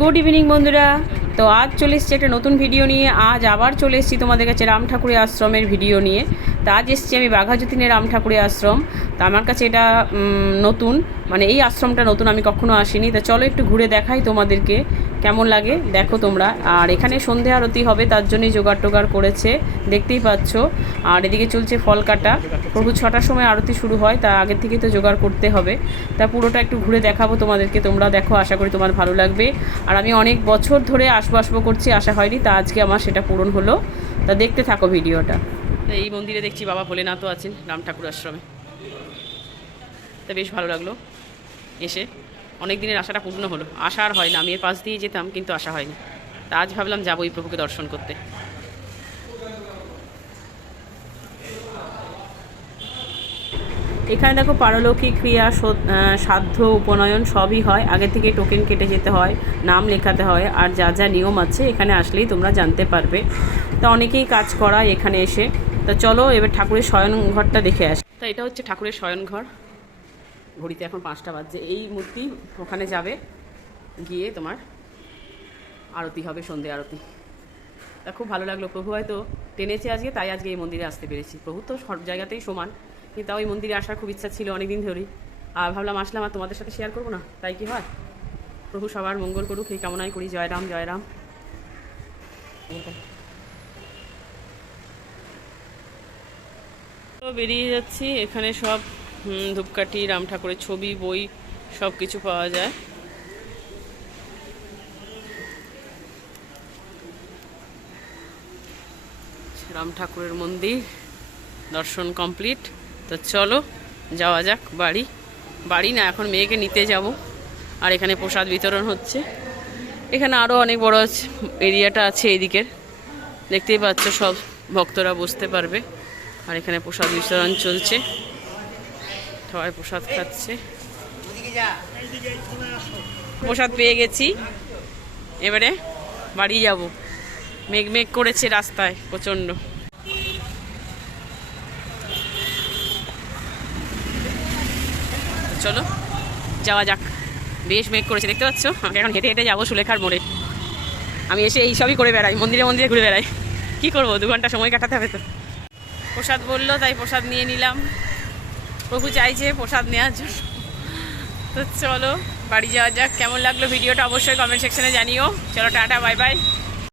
Good evening বন্ধুরা। তো আজ চলে এসেছি একটা নতুন ভিডিও নিয়ে। আজ আবার চলে এসেছি তোমাদের কাছে রাম ঠাকুরের আশ্রমের ভিডিও নিয়ে। তা আজ এসেছি আমি বাঘাযতীনের রাম ঠাকুরের আশ্রম। তা আমার কাছে এটা নতুন, মানে এই আশ্রমটা নতুন, আমি কখনো আসিনি। তা চলো একটু ঘুরে দেখাই তোমাদেরকে কেমন লাগে, দেখো তোমরা। আর এখানে সন্ধে আরতি হবে, তার জন্যই জোগাড় টোগাড় করেছে, দেখতেই পাচ্ছ। আর এদিকে চলছে ফল কাটা। প্রভু 6টার সময় আরতি শুরু হয়, তা আগের থেকেই তো জোগাড় করতে হবে। তা পুরোটা একটু ঘুরে দেখাবো তোমাদেরকে, তোমরা দেখো, আশা করি তোমার ভালো লাগবে। আর আমি অনেক বছর ধরে আসবো করছি, আশা হয়নি, তা আজকে আমার সেটা পূরণ হলো। তা দেখতে থাকো ভিডিওটা। এই মন্দিরে দেখছি বাবা ভোলেনাথও আছেন রাম ঠাকুর আশ্রমে। তা বেশ ভালো লাগলো এসে, অনেক দিনের আশাটা পূর্ণ হলো। আশা আর হয় না, আমি এর পাশ দিয়ে যেতাম কিন্তু আশা হয়নি। তা আজ ভাবলাম যাবো এই প্রভুকে দর্শন করতে। এখানে দেখো পারলৌকিক ক্রিয়া, সাধ্য, উপনয়ন সবই হয়। আগে থেকে টোকেন কেটে যেতে হয়, নাম লেখাতে হয়, আর যা যা নিয়ম আছে এখানে আসলেই তোমরা জানতে পারবে। তা অনেকেই কাজ করায় এখানে এসে। তা চলো এবার ঠাকুরের শয়নঘরটা দেখে আসি। তা এটা হচ্ছে ঠাকুরের শয়নঘর। ঘড়িতে এখন 5টা বাজছে। এই মূর্তি ওখানে যাবে, গিয়ে তোমার আরতি হবে, সন্ধে আরতি। তা খুব ভালো লাগলো। প্রভু হয়তো টেনেছে আজকে, তাই আজকে এই মন্দিরে আসতে পেরেছি। প্রভু তো সব জায়গাতেই সমান, কিন্তু ওই মন্দিরে আসার খুব ইচ্ছা ছিল অনেক দিন ধরেই। আর ভাবলাম আসলাম, আর তোমাদের সাথে শেয়ার করবো না, তাই কি হয়। প্রভু সবার মঙ্গল করুক, এই কামনাই করি। জয় রাম, জয় রাম। তো বেরিয়ে যাচ্ছি। এখানে সব ধূপকাঠি, রাম ঠাকুরের ছবি, বই সব কিছু পাওয়া যায়। রাম ঠাকুরের মন্দির দর্শন কমপ্লিট। তো চলো যাওয়া যাক বাড়ি না, এখন মেয়েকে নিতে যাব। আর এখানে প্রসাদ বিতরণ হচ্ছে। এখানে আরও অনেক বড় এরিয়াটা আছে এইদিকের, দেখতেই পাচ্ছ, সব ভক্তরা বসতে পারবে। আর এখানে প্রসাদ বিতরণ চলছে, সবাই প্রসাদ খাচ্ছে। প্রসাদ পেয়ে গেছি, এবারে বাড়ি যাব। মেঘ করেছে রাস্তায় প্রচণ্ড। চলো যাওয়া যাক। বেশ মেঘ করেছে, দেখতে পাচ্ছ। আমাকে এখন হেঁটে হেঁটে যাবো সুলেখার মোড়ে। আমি এসে এইসবই করে বেড়াই, মন্দিরে মন্দিরে ঘুরে বেড়াই। কী করবো, 2 ঘন্টা সময় কাটাতে হবে তো। প্রসাদ বললো, তাই প্রসাদ নিয়ে নিলাম। প্রভু চাইছে প্রসাদ নেওয়ার জন্য। তো চলো বাড়ি যাওয়া যাক। কেমন লাগলো ভিডিওটা অবশ্যই কমেন্ট সেকশনে জানিও। চলো টাটা, বাই বাই।